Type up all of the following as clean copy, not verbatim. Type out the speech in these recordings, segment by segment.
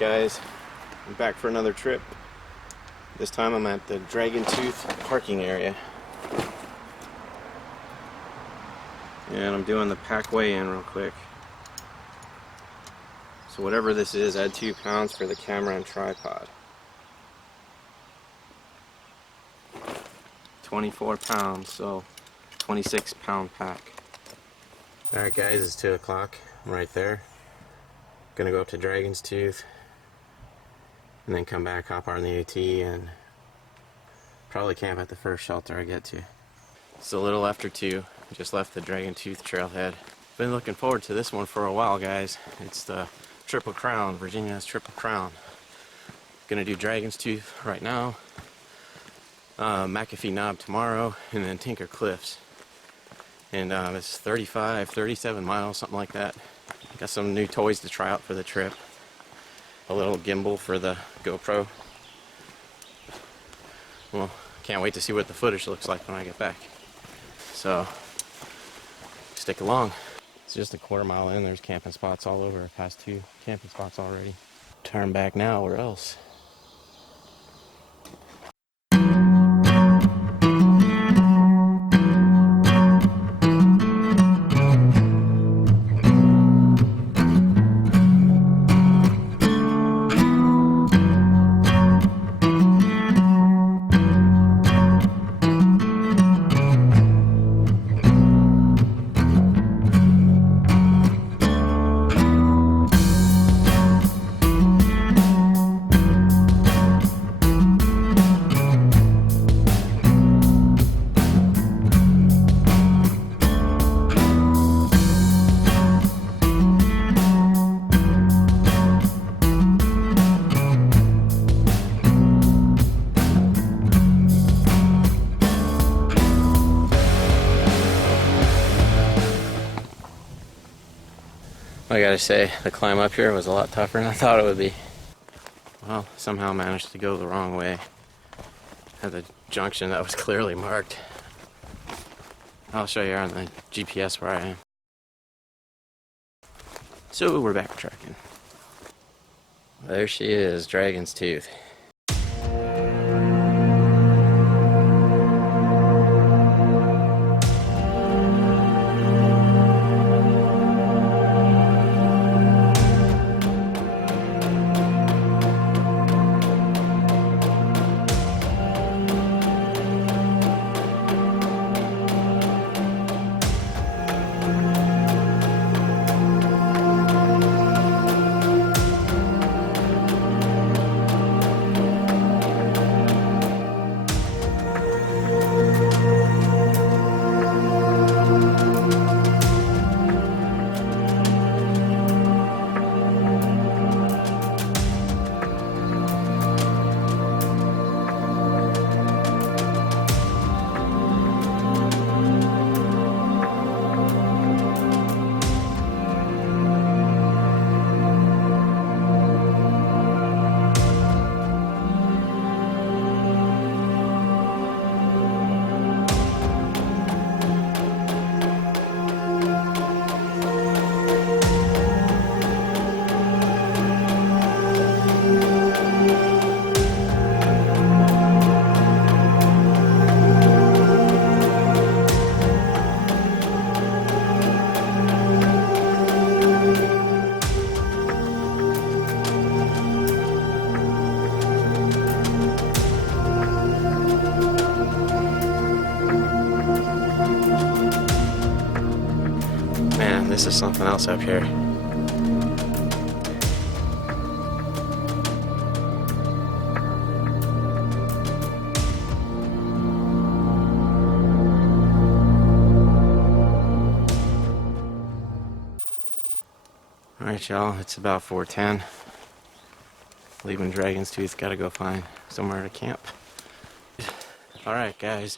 guys, I'm back for another trip. This time I'm at the Dragon Tooth parking area. And I'm doing the pack weigh-in real quick. So whatever this is, add 2 pounds for the camera and tripod. 24 pounds, so 26 pound pack. Alright guys, it's 2 o'clock. I'm right there. Gonna go up to Dragon's Tooth and then come back, hop on the AT, and probably camp at the first shelter I get to. It's a little after 2. Just left the Dragon Tooth trailhead. Been looking forward to this one for a while, guys. It's the Triple Crown, Virginia's Triple Crown. Gonna do Dragon's Tooth right now, McAfee Knob tomorrow, and then Tinker Cliffs. And it's 37 miles, something like that. Got some new toys to try out for the trip. A little gimbal for the GoPro. Well, can't wait to see what the footage looks like when I get back. So, stick along. It's just a quarter mile in. There's camping spots all over. I passed 2 camping spots already. Turn back now or else. I gotta say, the climb up here was a lot tougher than I thought it would be. Well, somehow managed to go the wrong way at the junction that was clearly marked. I'll show you on the GPS where I am. So we're backtracking. There she is, Dragon's Tooth. This is something else up here. Alright y'all, it's about 4:10. Leaving Dragon's Tooth, gotta go find somewhere to camp. Alright guys,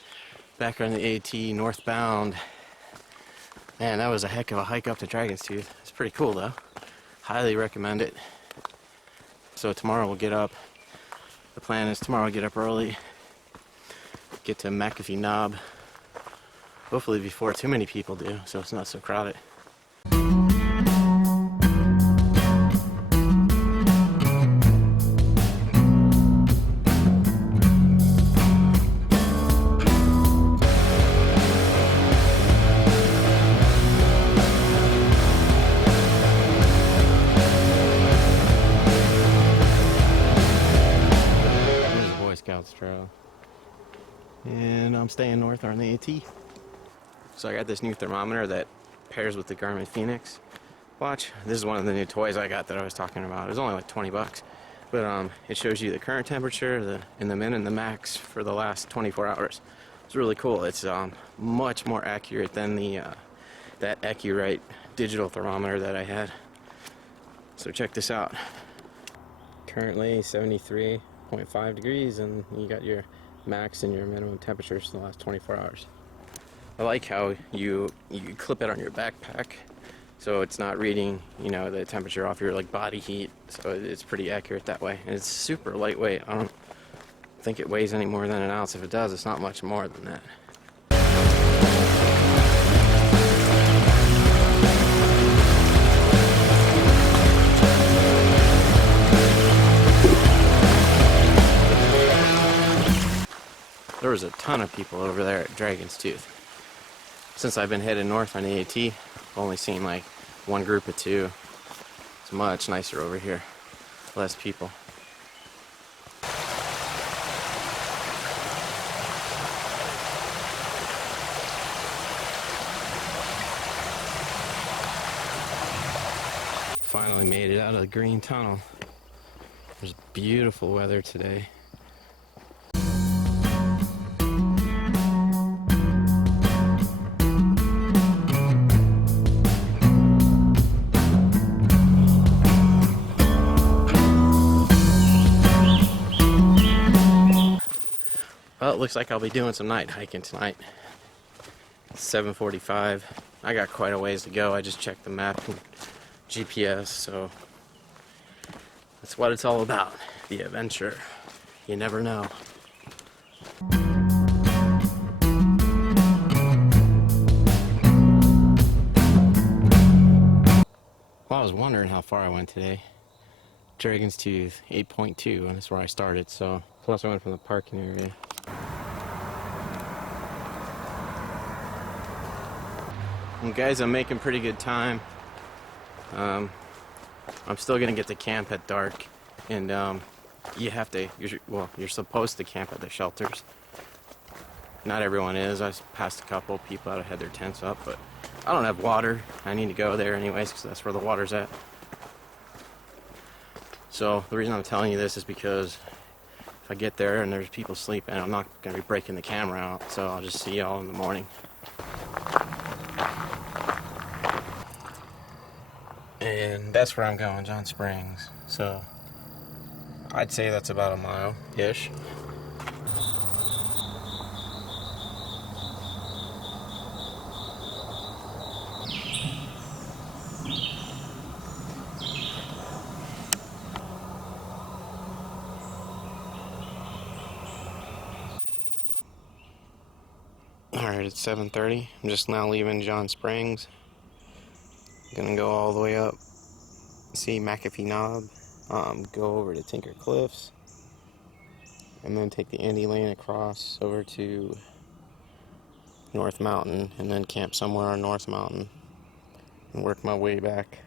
back on the AT northbound. Man, that was a heck of a hike up to Dragon's Tooth. It's pretty cool though. Highly recommend it. So tomorrow we'll get up. The plan is tomorrow we'll get up early. Get to McAfee Knob. Hopefully before too many people do, so it's not so crowded. and I'm staying north on the AT. So I got this new thermometer that pairs with the Garmin Phoenix watch. This is one of the new toys I got that I was talking about. It was only like 20 bucks. But it shows you the current temperature, in the min and the max for the last 24 hours. It's really cool. It's much more accurate than that Accurate digital thermometer that I had. So check this out. Currently 73.5 degrees, and you got your max and your minimum temperatures for the last 24 hours. I like how you clip it on your backpack, so it's not reading, you know, the temperature off your like body heat. So it's pretty accurate that way, and it's super lightweight. I don't think it weighs any more than an ounce. If it does, it's not much more than that. There was a ton of people over there at Dragon's Tooth. Since I've been headed north on the AT, I've only seen like one group of two. It's much nicer over here. Less people. Finally made it out of the green tunnel. There's beautiful weather today. Well, it looks like I'll be doing some night hiking tonight. It's 7:45. I got quite a ways to go. I just checked the map and GPS, so that's what it's all about. The adventure. You never know. Well, I was wondering how far I went today. Dragon's Tooth, 8.2, and that's where I started, so plus I went from the parking area. And guys, I'm making pretty good time. I'm still gonna get to camp at dark, and you're supposed to camp at the shelters. Not everyone is. I passed a couple people that had their tents up, but I don't have water. I need to go there anyways because that's where the water's at. So the reason I'm telling you this is because if I get there and there's people sleeping, I'm not gonna be breaking the camera out. So I'll just see y'all in the morning. And that's where I'm going, John Springs. So I'd say that's about a mile-ish. Alright, it's 7:30. I'm just now leaving John Springs. Gonna go all the way up, see McAfee Knob, go over to Tinker Cliffs, and then take the Andy Lane across over to North Mountain, and then camp somewhere on North Mountain, and work my way back,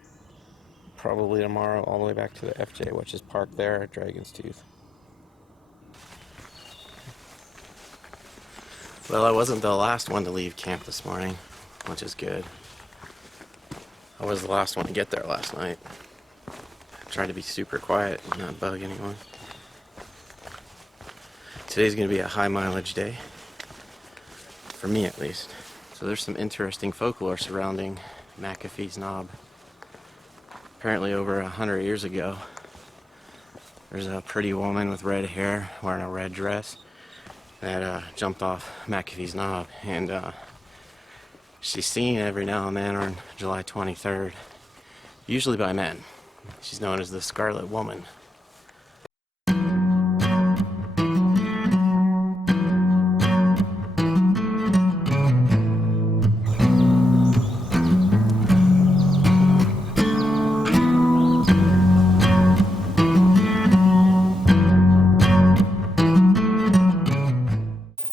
probably tomorrow, all the way back to the FJ, which is parked there at Dragon's Tooth. Well, I wasn't the last one to leave camp this morning, which is good. I was the last one to get there last night. I tried to be super quiet and not bug anyone. Today's going to be a high mileage day. For me, at least. So there's some interesting folklore surrounding McAfee's Knob. Apparently over 100 years ago, there's a pretty woman with red hair wearing a red dress that jumped off McAfee's Knob. And she's seen every now and then on July 23rd, usually by men. She's known as the Scarlet Woman.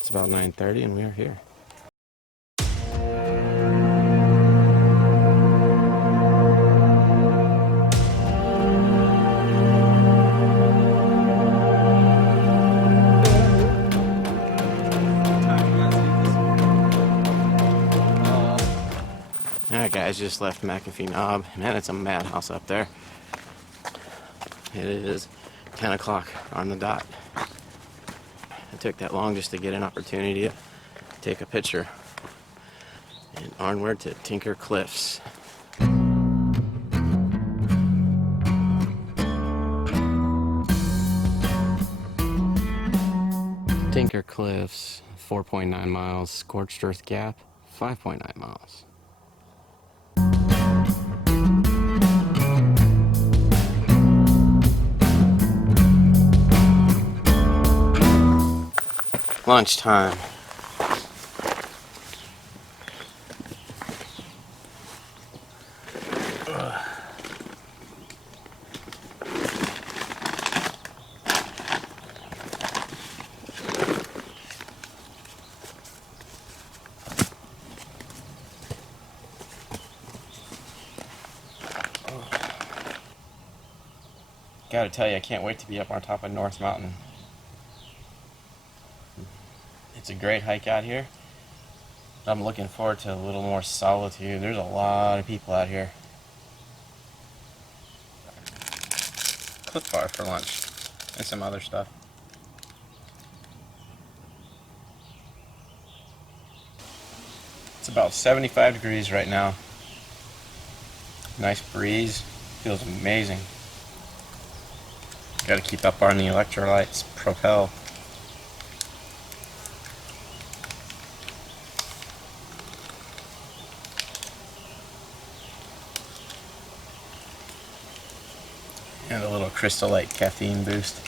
It's about 9:30 and we are here. Alright guys, just left McAfee Knob. Man, it's a madhouse up there. It is 10 o'clock on the dot. It took that long just to get an opportunity to take a picture. And onward to Tinker Cliffs. Tinker Cliffs, 4.9 miles. Scorched Earth Gap, 5.9 miles. Lunchtime. Gotta tell you, I can't wait to be up on top of North Mountain. It's a great hike out here. I'm looking forward to a little more solitude. There's a lot of people out here. Cliff Bar for lunch and some other stuff. It's about 75 degrees right now. Nice breeze. Feels amazing. Got to keep up on the electrolytes. Propel. And a little Crystal Light caffeine boost.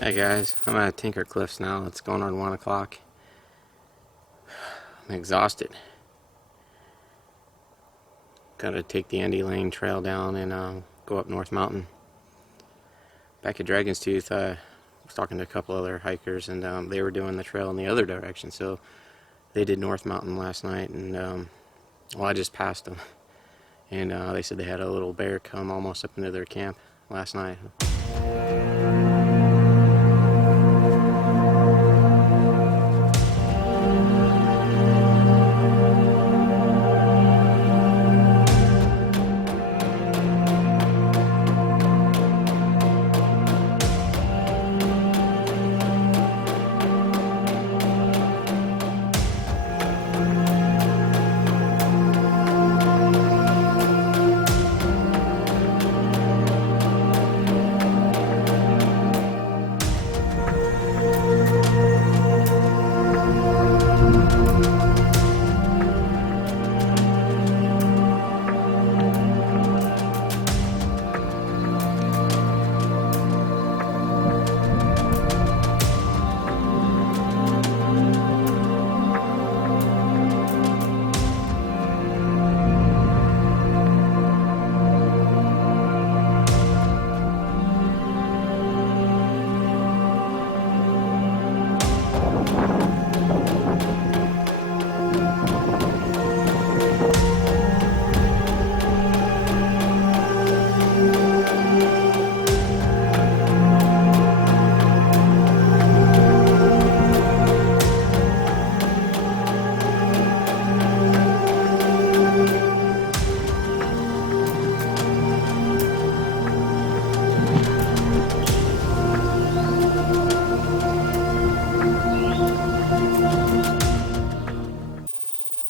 Hey guys, I'm at Tinker Cliffs now. It's going on 1 o'clock. I'm exhausted. Gotta take the Andy Lane trail down and go up North Mountain. Back at Dragon's Tooth, I was talking to a couple other hikers, and they were doing the trail in the other direction. So they did North Mountain last night, and well, I just passed them. And they said they had a little bear come almost up into their camp last night.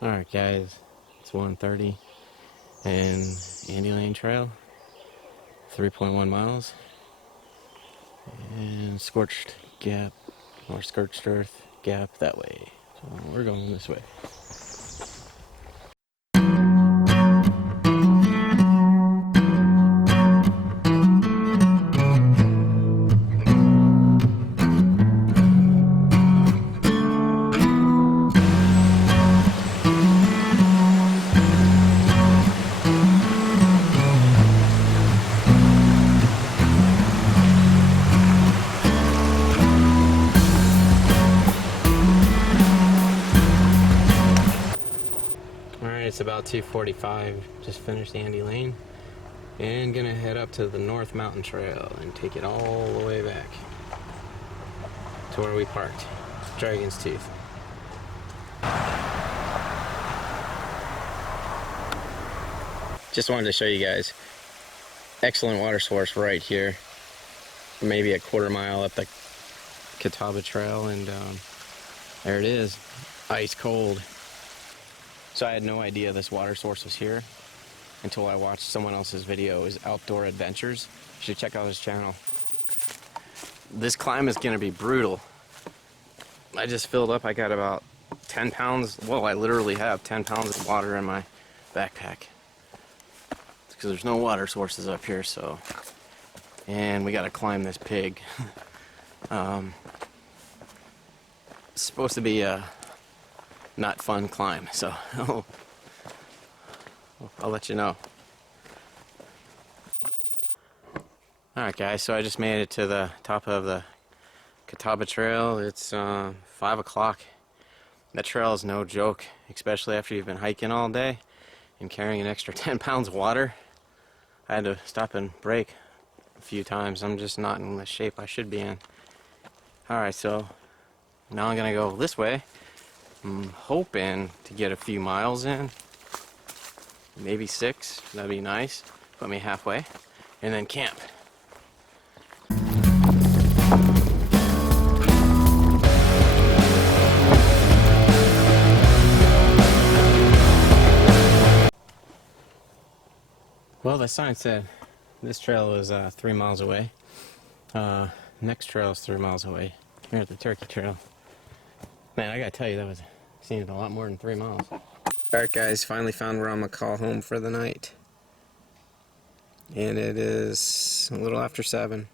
Alright guys, it's 1:30 and Andy Lane Trail, 3.1 miles, and Scorched Gap, or Scorched Earth Gap that way. So we're going this way. It's about 2:45. Just finished Andy Lane and gonna head up to the North Mountain Trail and take it all the way back to where we parked, Dragon's Tooth. Just wanted to show you guys, excellent water source right here, maybe a quarter mile up the Catawba Trail, and there it is, ice cold. So I had no idea this water source was here until I watched someone else's video. It was Outdoor Adventures. You should check out his channel. This climb is gonna be brutal. I just filled up, I got about 10 pounds, well, I literally have 10 pounds of water in my backpack. Because there's no water sources up here, so. And we gotta climb this pig. It's supposed to be a not fun climb, so I'll let you know. Alright guys, so I just made it to the top of the Catawba Trail. It's 5 o'clock. That trail is no joke, especially after you've been hiking all day and carrying an extra 10 pounds of water. I had to stop and break a few times. I'm just not in the shape I should be in. Alright, so now I'm gonna go this way. I'm hoping to get a few miles in. Maybe 6, that'd be nice. Put me halfway. And then camp. Well, the sign said this trail is 3 miles away. Next trail is 3 miles away. Here at the Turkey Trail. Man, I gotta tell you, that seemed a lot more than 3 miles. Alright guys, finally found where I'm gonna call home for the night. And it is a little after 7.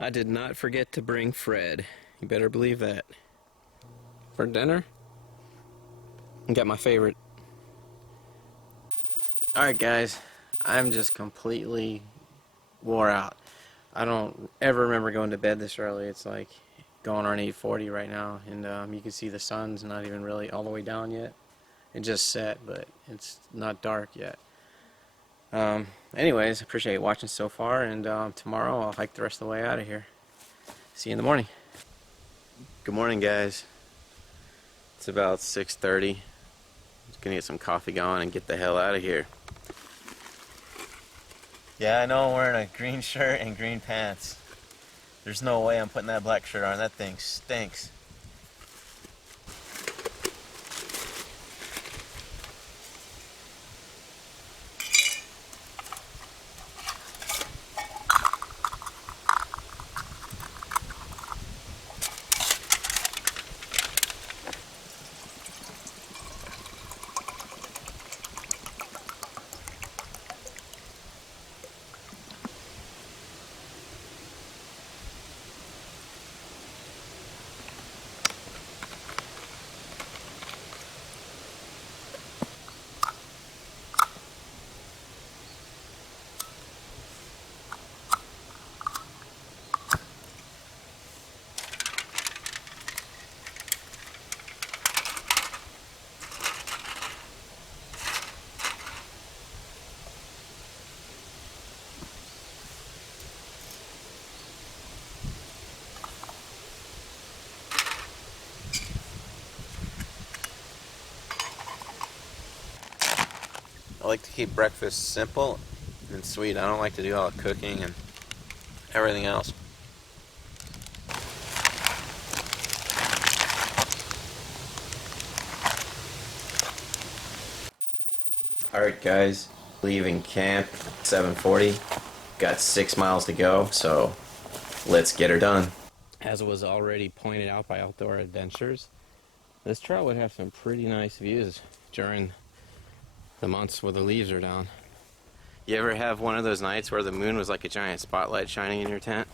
I did not forget to bring Fred. You better believe that. For dinner, I got my favorite. Alright guys, I'm just completely wore out. I don't ever remember going to bed this early. It's like going on 8:40 right now, and you can see the sun's not even really all the way down yet. It just set, but it's not dark yet. Anyways, appreciate watching so far, and tomorrow I'll hike the rest of the way out of here. See you in the morning. Good morning, guys. It's about 6:30. Just gonna get some coffee going and get the hell out of here. Yeah, I know I'm wearing a green shirt and green pants. There's no way I'm putting that black shirt on. That thing stinks. like to keep breakfast simple and sweet. I don't like to do all the cooking and everything else. Alright guys, leaving camp 7:40. Got 6 miles to go, so let's get her done. As was already pointed out by Outdoor Adventures, this trail would have some pretty nice views during the months where the leaves are down. You ever have one of those nights where the moon was like a giant spotlight shining in your tent?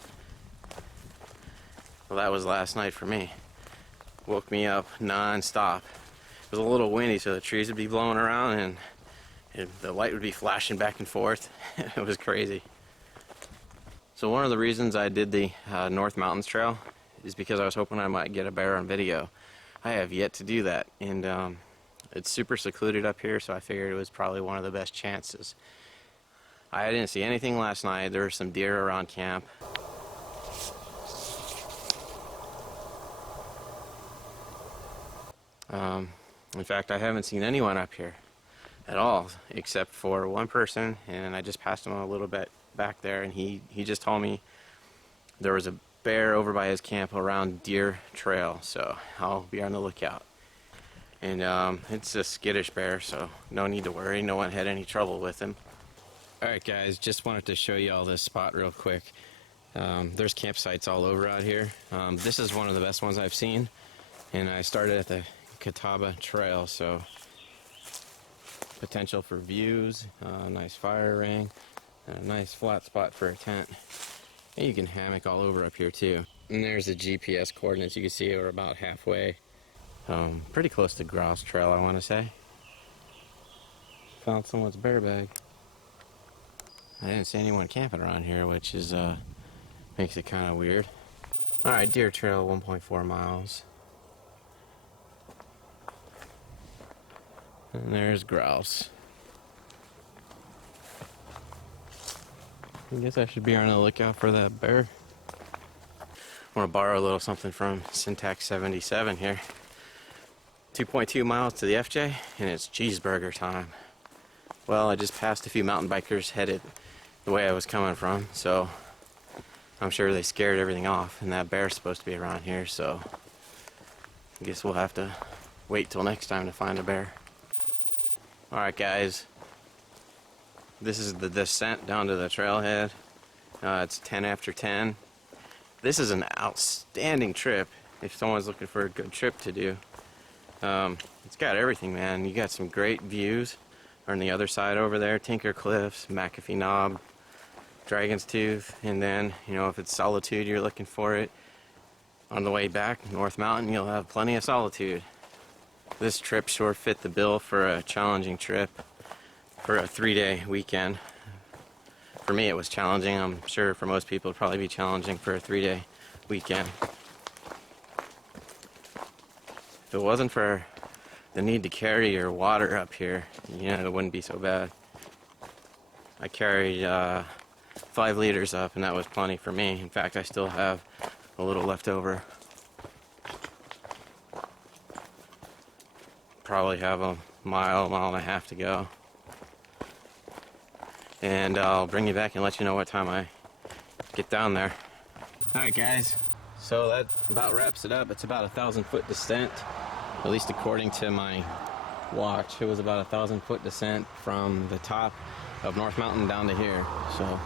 Well, that was last night for me. Woke me up non-stop. It was a little windy, so the trees would be blowing around and the light would be flashing back and forth. It was crazy. So one of the reasons I did the North Mountains Trail is because I was hoping I might get a bear on video. I have yet to do that, and it's super secluded up here, so I figured it was probably one of the best chances. I didn't see anything last night. There were some deer around camp. In fact, I haven't seen anyone up here at all, except for one person, and I just passed him a little bit back there, and he just told me there was a bear over by his camp around Deer Trail, so I'll be on the lookout. And it's a skittish bear, so no need to worry. No one had any trouble with him. Alright guys, just wanted to show you all this spot real quick. There's campsites all over out here. This is one of the best ones I've seen, and I started at the Catawba Trail, so potential for views, nice fire ring, and a nice flat spot for a tent. And you can hammock all over up here too. And there's the GPS coordinates. You can see we're about halfway. Pretty close to Grouse Trail, I want to say. Found someone's bear bag. I didn't see anyone camping around here, which is makes it kind of weird. Alright, Deer Trail, 1.4 miles. And there's grouse. I guess I should be on the lookout for that bear. I want to borrow a little something from Syntax 77 here. 2.2 miles to the FJ, and it's cheeseburger time. Well, I just passed a few mountain bikers headed the way I was coming from, so I'm sure they scared everything off, and that bear's supposed to be around here, so I guess we'll have to wait till next time to find a bear. Alright guys, this is the descent down to the trailhead. It's 10 after 10. This is an outstanding trip if someone's looking for a good trip to do. It's got everything, man. You got some great views on the other side over there. Tinker Cliffs, McAfee Knob, Dragon's Tooth, and then, you know, if it's solitude you're looking for it, on the way back, North Mountain, you'll have plenty of solitude. This trip sure fit the bill for a challenging trip for a 3-day weekend. For me it was challenging. I'm sure for most people it'd probably be challenging for a 3-day weekend. If it wasn't for the need to carry your water up here, you know, it wouldn't be so bad. I carried 5 liters up, and that was plenty for me. In fact, I still have a little left over. Probably have a mile and a half to go. And I'll bring you back and let you know what time I get down there. Alright guys, so that about wraps it up. It's about 1,000-foot descent, at least according to my watch. It was about 1,000-foot descent from the top of North Mountain down to here. So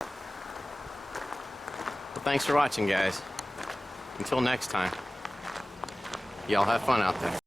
well, thanks for watching guys. Until next time, y'all have fun out there.